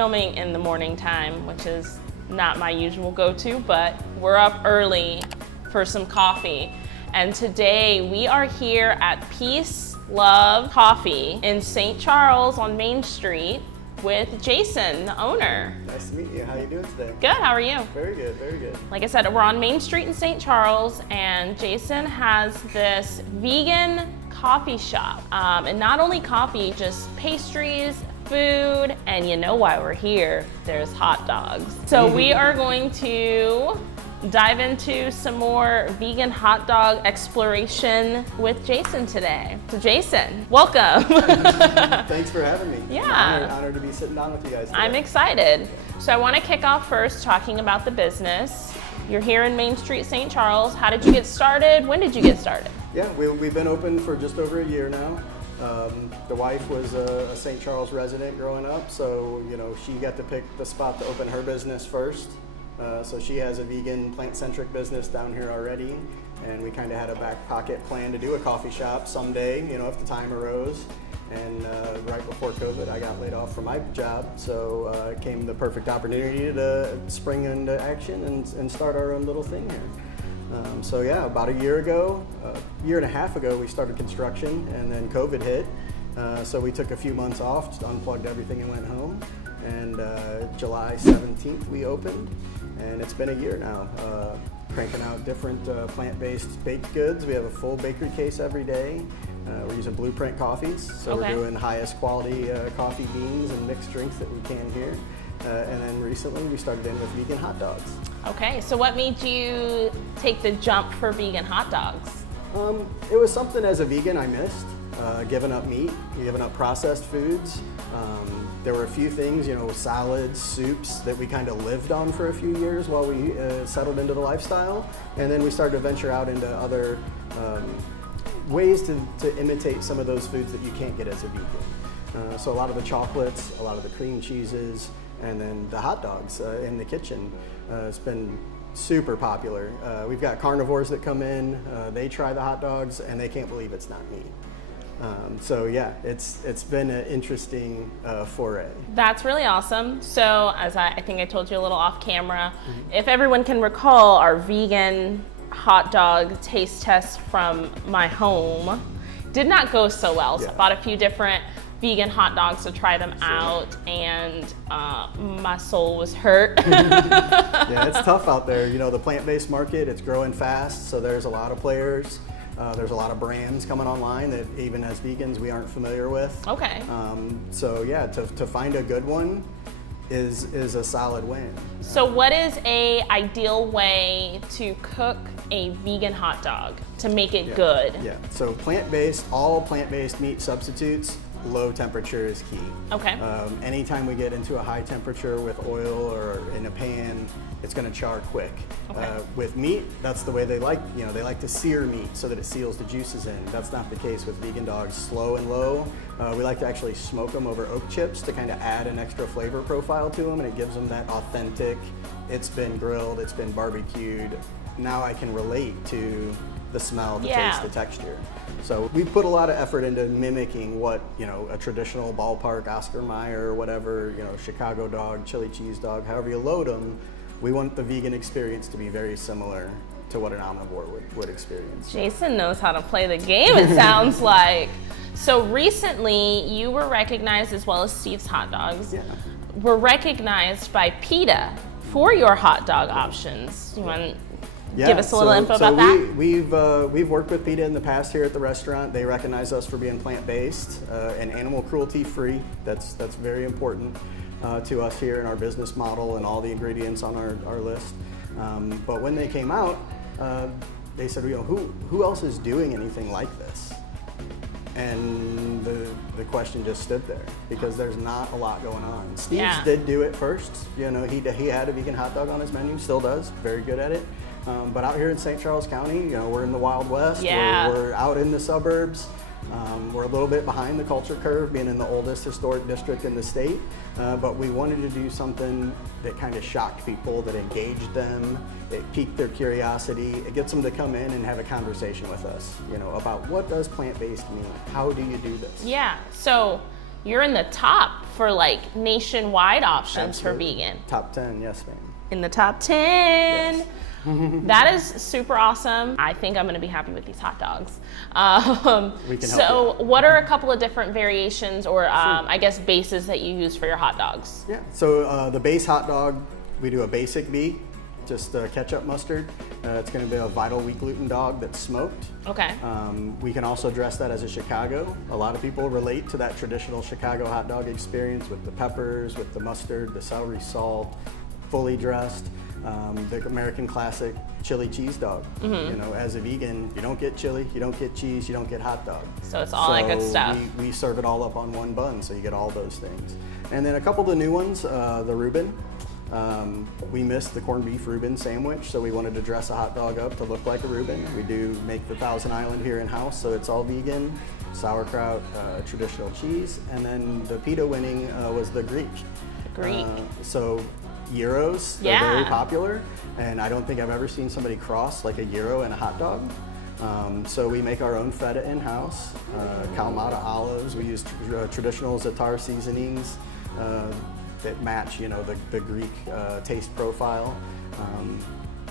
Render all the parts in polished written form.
filming in the morning time, which is not my usual go-to, but we're up early for some coffee. And today we are here at Peace Love Coffee in St. Charles on Main Street with Jason, the owner. Nice to meet you. How are you doing today? Good, how are you? Very good, very good. Like I said, we're on Main Street in St. Charles, and Jason has this vegan coffee shop. And not only coffee, just pastries, food, and you know why we're here, there's hot dogs. So we are going to dive into some more vegan hot dog exploration with Jason today. So Jason, welcome. Thanks for having me. Yeah. Honored to be sitting down with you guys today. I'm excited. So I want to kick off first talking about the business. You're here in Main Street, St. Charles. How did you get started? When did you get started? Yeah, we've been open for just over a year now. The wife was a St. Charles resident growing up, so she got to pick the spot to open her business first. So she has a vegan, plant-centric business down here already, and we kind of had a back pocket plan to do a coffee shop someday, if the time arose. And right before COVID, I got laid off from my job, so came the perfect opportunity to spring into action and start our own little thing here. So yeah, about a year and a half ago, we started construction, and then COVID hit. So we took a few months off, just unplugged everything and went home. And July 17th, we opened, and it's been a year now. Cranking out different plant-based baked goods. We have a full bakery case every day. We're using Blueprint coffees, so Okay. we're doing highest quality coffee beans and mixed drinks that we can here. And then recently we started in with vegan hot dogs. Okay, so what made you take the jump for vegan hot dogs? It was something as a vegan I missed, giving up meat, giving up processed foods. There were a few things, salads, soups that we kind of lived on for a few years while we settled into the lifestyle. And then we started to venture out into other ways to imitate some of those foods that you can't get as a vegan. So a lot of the chocolates, a lot of the cream cheeses, and then the hot dogs in the kitchen. It's been super popular. We've got carnivores that come in, they try the hot dogs, and they can't believe it's not meat. So yeah, it's been an interesting foray. That's really awesome. So as I think I told you a little off camera, if everyone can recall our vegan hot dog taste test from my home, did not go so well. So I bought a few different vegan hot dogs to try them out, and my soul was hurt. Yeah, it's tough out there. The plant-based market, it's growing fast, so there's a lot of players. There's a lot of brands coming online that even as vegans we aren't familiar with. Okay. So yeah, to find a good one is a solid win. So what is a ideal way to cook a vegan hot dog to make it good? Yeah, so plant-based, all plant-based meat substitutes, low temperature is key. Okay. Anytime we get into a high temperature with oil or in a pan, it's going to char quick. Okay. With meat, that's the way they like. They like to sear meat so that it seals the juices in. That's not the case with vegan dogs. Slow and low. We like to actually smoke them over oak chips to kind of add an extra flavor profile to them, and it gives them that authentic. It's been grilled, it's been barbecued. Now I can relate to the smell, the taste, the texture. So we put a lot of effort into mimicking what, a traditional ballpark, Oscar Mayer or whatever, Chicago dog, chili cheese dog, however you load them, we want the vegan experience to be very similar to what an omnivore would experience. Jason knows how to play the game, it sounds like. So recently you were recognized, as well as Steve's Hot Dogs, were recognized by PETA for your hot dog options. You want give us a little info about that? We've worked with PETA in the past here at the restaurant. They recognize us for being plant-based and animal cruelty-free. That's very important to us here in our business model and all the ingredients on our list. But when they came out, they said, who else is doing anything like this? And the question just stood there because there's not a lot going on. Steve's did do it first. He had a vegan hot dog on his menu, still does, very good at it. But out here in St. Charles County, we're in the Wild West. We're out in the suburbs. We're a little bit behind the culture curve, being in the oldest historic district in the state, but we wanted to do something that kind of shocked people, that engaged them, it piqued their curiosity, it gets them to come in and have a conversation with us, about what does plant-based mean? How do you do this? Yeah, so You're in the top for like nationwide options Absolutely. for vegan. Top 10, yes, ma'am. In the top 10. Yes. That is super awesome. I think I'm gonna be happy with these hot dogs. We can help So you. what are a couple of different variations or I guess bases that you use for your hot dogs? Yeah, so the base hot dog, we do a basic beet, just ketchup mustard. It's gonna be a Vital Wheat Gluten dog that's smoked. Okay. We can also dress that as a Chicago. A lot of people relate to that traditional Chicago hot dog experience with the peppers, with the mustard, the celery salt, fully dressed. The American classic chili cheese dog. You know, as a vegan, you don't get chili, you don't get cheese, you don't get hot dog. So it's all that good stuff. We serve it all up on one bun, so you get all those things. And then a couple of the new ones, the Reuben. We missed the corned beef Reuben sandwich, so we wanted to dress a hot dog up to look like a Reuben. We do make the Thousand Island here in-house, so it's all vegan, sauerkraut, traditional cheese. And then the PETA winning was the Greek. Greek. So gyros, they're Yeah. very popular, and I don't think I've ever seen somebody cross like a gyro and a hot dog. So we make our own feta in-house, Kalamata olives. We use traditional za'atar seasonings that match, you know, the Greek taste profile.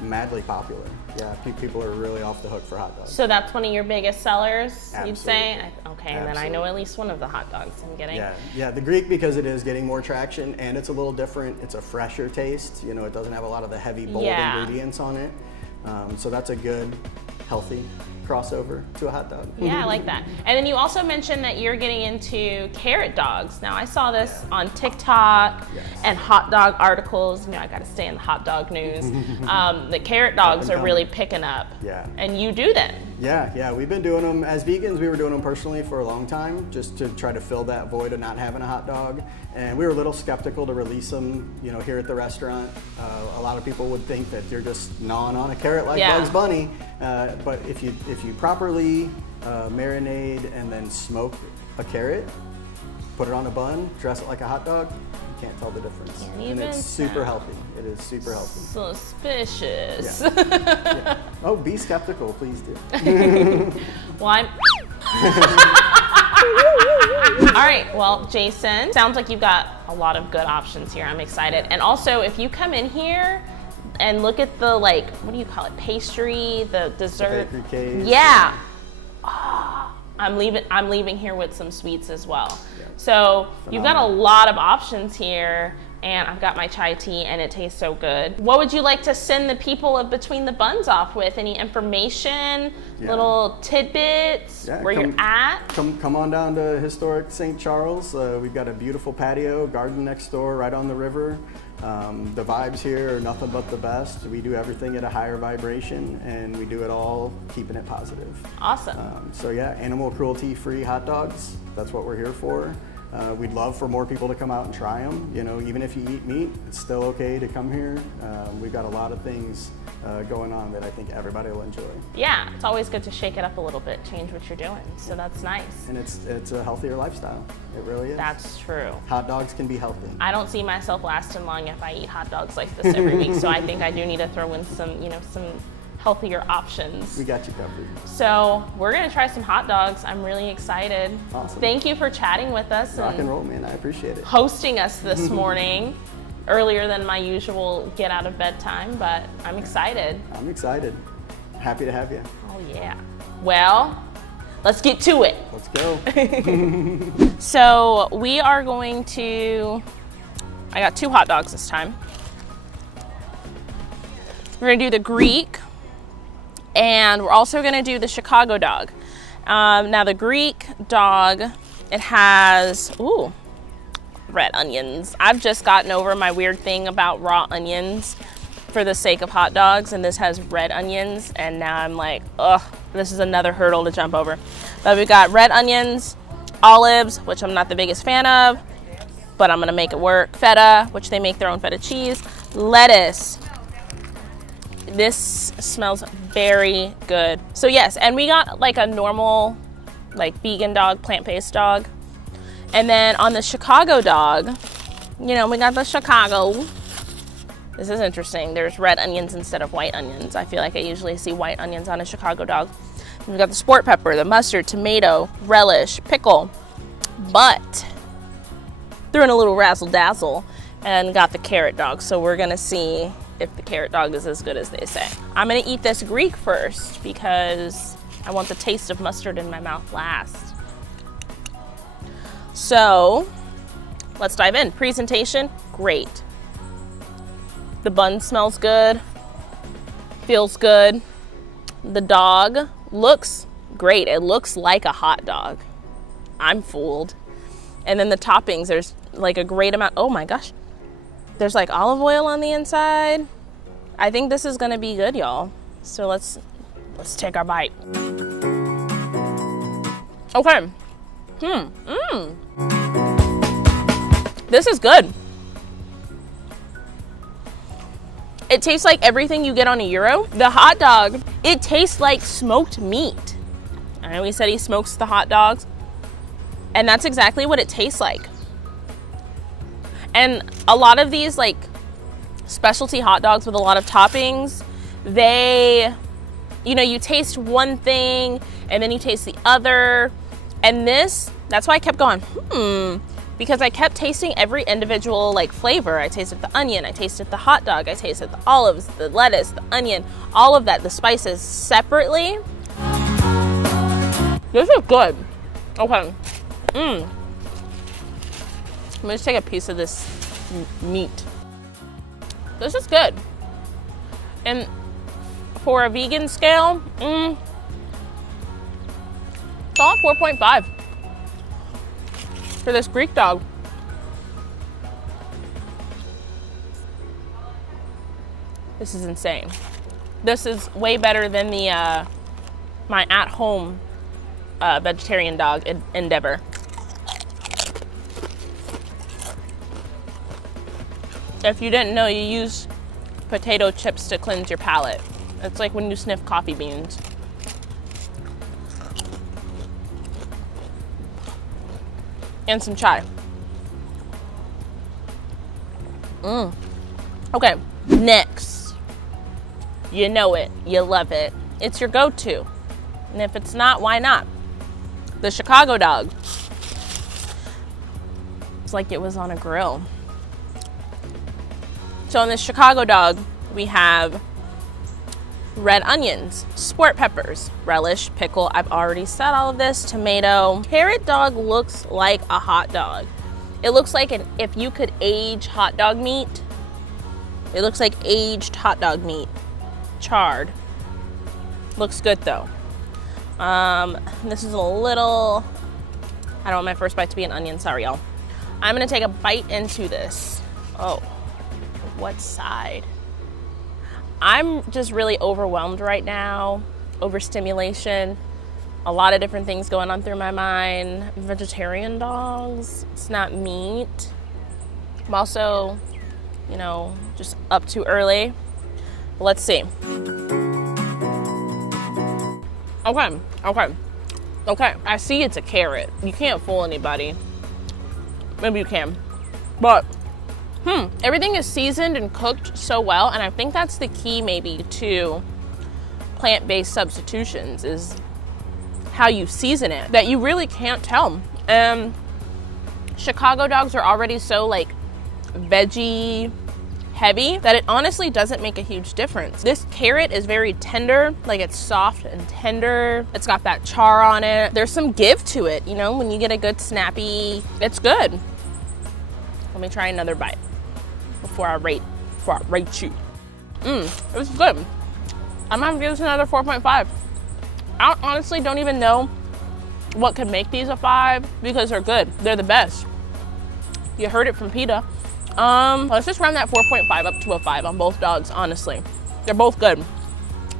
Madly popular. Yeah, people are really off the hook for hot dogs. So that's one of your biggest sellers, you'd say? Absolutely. Okay, and then I know at least one of the hot dogs I'm getting. Yeah, the Greek, because it is getting more traction and it's a little different. It's a fresher taste. You know, it doesn't have a lot of the heavy, bold ingredients on it. So that's a good, healthy crossover to a hot dog. Yeah, I like that. And then you also mentioned that you're getting into carrot dogs. Now I saw this on TikTok and hot dog articles. You know, I got to stay in the hot dog news. The carrot dogs are really picking up. Yeah. And you do them. Yeah, we've been doing them as vegans. We were doing them personally for a long time, just to try to fill that void of not having a hot dog. And we were a little skeptical to release them, you know, here at the restaurant. A lot of people would think that you're just gnawing on a carrot like Bugs Bunny. But if you properly marinate and then smoke a carrot, put it on a bun, dress it like a hot dog, you can't tell the difference. And it's super healthy. It is super healthy. Suspicious. Yeah. Oh, be skeptical, please do. Well, I'm... All right, well, Jason, sounds like you've got a lot of good options here. I'm excited. And also, if you come in here and look at the, like, what do you call it, pastry, the dessert. The bakery case. Yeah. Oh, I'm leaving here with some sweets as well. Yeah. So you've got a lot of options here. And I've got my chai tea and it tastes so good. What would you like to send the people of Between the Buns off with? Any information, little tidbits, where you're at? Come on down to historic St. Charles. We've got a beautiful patio, garden next door, right on the river. The vibes here are nothing but the best. We do everything at a higher vibration and we do it all keeping it positive. Awesome. So yeah, animal cruelty-free hot dogs. That's what we're here for. We'd love for more people to come out and try them. You know, even if you eat meat, it's still okay to come here. We've got a lot of things going on that I think everybody will enjoy. Yeah, it's always good to shake it up a little bit, change what you're doing. So that's nice. And it's a healthier lifestyle. It really is. That's true. Hot dogs can be healthy. I don't see myself lasting long if I eat hot dogs like this every week. So I think I do need to throw in some, you know, some healthier options. We got you covered. So we're gonna try some hot dogs. I'm really excited. Awesome. Thank you for chatting with us. Rock and roll, man. I appreciate it. Hosting us this morning, earlier than my usual get out of bed time, but I'm excited. I'm excited. Happy to have you. Oh yeah. Well, let's get to it. Let's go. So we are going to, I got 2 hot dogs this time. We're gonna do the Greek, and we're also gonna do the Chicago dog. Now the Greek dog, it has, red onions. I've just gotten over my weird thing about raw onions for the sake of hot dogs, and this has red onions, and now I'm like, ugh, this is another hurdle to jump over. But we've got red onions, olives, which I'm not the biggest fan of, but I'm gonna make it work. Feta, which they make their own feta cheese. Lettuce. This smells very good. So yes, and we got like a normal, like vegan dog, plant-based dog. And then on the Chicago dog, you know, we got the Chicago. This is interesting. There's red onions instead of white onions. I feel like I usually see white onions on a Chicago dog. We've got the sport pepper, the mustard, tomato, relish, pickle. But threw in a little razzle dazzle and got the carrot dog. So we're gonna see if the carrot dog is as good as they say. I'm gonna eat this Greek first because I want the taste of mustard in my mouth last. So let's dive in. Presentation, great. The bun smells good, feels good. The dog looks great. It looks like a hot dog. I'm fooled. And then the toppings, there's like a great amount. Oh my gosh. There's like olive oil on the inside. I think this is gonna be good, y'all. So let's take our bite. Okay. This is good. It tastes like everything you get on a gyro. The hot dog, it tastes like smoked meat. I know he said he smokes the hot dogs, and that's exactly what it tastes like. And a lot of these like specialty hot dogs with a lot of toppings, they, you know, you taste one thing and then you taste the other. And this, that's why I kept going, because I kept tasting every individual like flavor. I tasted the onion, I tasted the hot dog, I tasted the olives, the lettuce, the onion, all of that, the spices separately. This is good. Okay. Let me just take a piece of this meat. This is good. And for a vegan scale, solid 4.5 for this Greek dog. This is insane. This is way better than the my at-home vegetarian dog endeavor. If you didn't know, you use potato chips to cleanse your palate. It's like when you sniff coffee beans. And some chai. Okay, next. You know it, you love it. It's your go-to. And if it's not, why not? The Chicago dog. It's like it was on a grill. So in this Chicago dog, we have red onions, sport peppers, relish, pickle. I've already said all of this. Tomato. Carrot dog looks like a hot dog. It looks like if you could age hot dog meat, it looks like aged hot dog meat. Charred. Looks good though. This is a little, I don't want my first bite to be an onion, sorry y'all. I'm gonna take a bite into this. Oh. What side? I'm just really overwhelmed right now. Overstimulation. A lot of different things going on through my mind. Vegetarian dogs. It's not meat. I'm also, you know, just up too early. But let's see. Okay. I see it's a carrot. You can't fool anybody. Maybe you can. But everything is seasoned and cooked so well, and I think that's the key maybe to plant-based substitutions is how you season it, that you really can't tell. Chicago dogs are already so like veggie heavy that it honestly doesn't make a huge difference. This carrot is very tender, like it's soft and tender. It's got that char on it. There's some give to it, you know, when you get a good snappy, it's good. Let me try another bite before I rate you. It was good. I'm gonna give this another 4.5. I honestly don't even know what could make these a 5 because they're good. They're the best. You heard it from PETA. Let's just round that 4.5 up to a 5 on both dogs, honestly. They're both good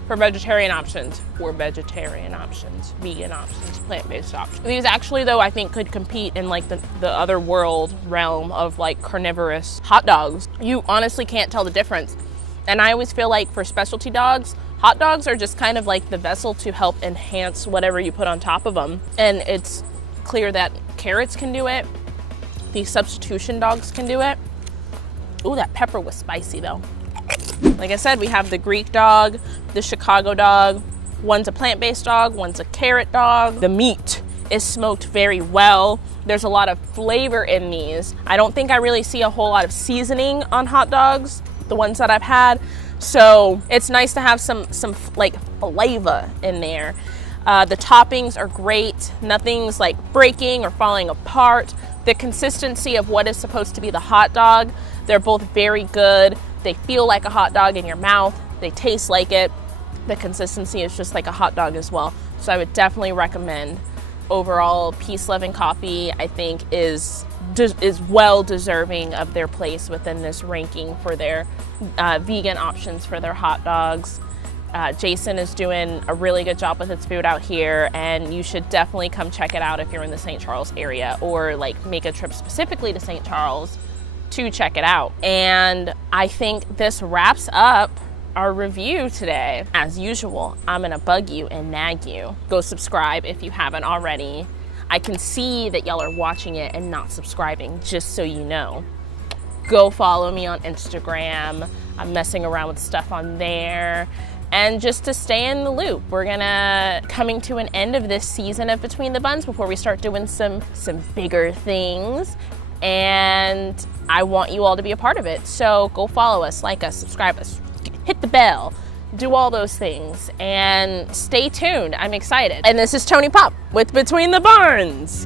for vegetarian options, vegan options, plant-based options. These actually, though, I think could compete in like the other world realm of like carnivorous hot dogs. You honestly can't tell the difference. And I always feel like for specialty dogs, hot dogs are just kind of like the vessel to help enhance whatever you put on top of them. And it's clear that carrots can do it. These substitution dogs can do it. Ooh, that pepper was spicy though. Like I said, we have the Greek dog, the Chicago dog. One's a plant-based dog, one's a carrot dog. The meat is smoked very well. There's a lot of flavor in these. I don't think I really see a whole lot of seasoning on hot dogs, the ones that I've had. So it's nice to have some like flavor in there. The toppings are great. Nothing's like breaking or falling apart. The consistency of what is supposed to be the hot dog, they're both very good. They feel like a hot dog in your mouth. They taste like it. The consistency is just like a hot dog as well. So I would definitely recommend. Overall, Peace Loving Coffee, I think, is well deserving of their place within this ranking for their vegan options for their hot dogs. Jason is doing a really good job with its food out here, and you should definitely come check it out if you're in the St. Charles area, or like make a trip specifically to St. Charles to check it out. And I think this wraps up our review today. As usual, I'm gonna bug you and nag you. Go subscribe if you haven't already. I can see that y'all are watching it and not subscribing, just so you know. Go follow me on Instagram. I'm messing around with stuff on there. And just to stay in the loop, we're coming to an end of this season of Between the Buns before we start doing some bigger things. And I want you all to be a part of it. So go follow us, like us, subscribe us, hit the bell, do all those things, and stay tuned. I'm excited. And this is Tony Pop with Between the Buns.